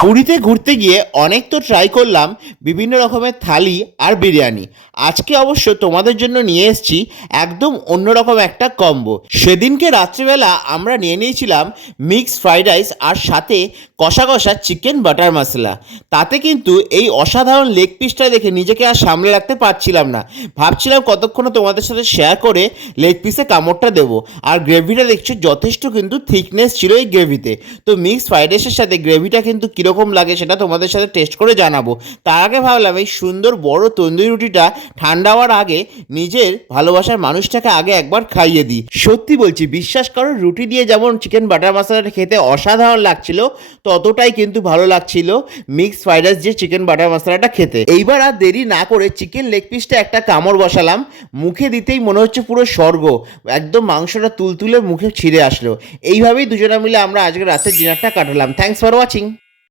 পুরীতে ঘুরতে গিয়ে অনেক তো ট্রাই করলাম বিভিন্ন রকমের থালি আর বিরিয়ানি। আজকে অবশ্য তোমাদের জন্য নিয়ে এসেছি একদম অন্যরকম একটা কম্বো। সেদিনকে রাত্রিবেলা আমরা নিয়ে নিয়েছিলাম মিক্সড ফ্রাইড রাইস আর সাথে কষা কষা চিকেন বাটার মশলা। তাতে কিন্তু এই অসাধারণ লেগ পিসটা দেখে নিজেকে আর সামলে রাখতে পারছিলাম না। ভাবছিলাম কতক্ষণে তোমাদের সাথে শেয়ার করে লেগ পিসে কামড়টা দেবো। আর গ্রেভিটা দেখছো যথেষ্ট কিন্তু থিকনেস ছিল এই গ্রেভিতে। তো মিক্সড ফ্রাইড রাইসের সাথে গ্রেভিটা কিন্তু কীরকম লাগে সেটা তোমাদের সাথে টেস্ট করে জানাবো। তার আগে ভাবলাম এই সুন্দর বড় তন্দুরি রুটিটা ঠান্ডা হওয়ার আগে নিজের ভালোবাসার মানুষটাকে আগে একবার খাইয়ে দিই। সত্যি বলছি, বিশ্বাস করো, রুটি দিয়ে যেমন চিকেন বাটার মশলাটা খেতে অসাধারণ লাগছিল, ততটাই কিন্তু ভালো লাগছিল মিক্সড ফ্রাইড রাইস যে চিকেন বাটার মশলাটা খেতে। এইবার আর দেরি না করে চিকেন লেগ পিসটা একটা কামড় বসালাম। মুখে দিতেই মনে হচ্ছে পুরো স্বর্গ, একদম মাংসটা তুলতুলে মুখে ছিঁড়ে আসলো। এইভাবেই দুজনে মিলে আমরা আজকে রাতের ডিনারটা কাটালাম। Thanks for watching.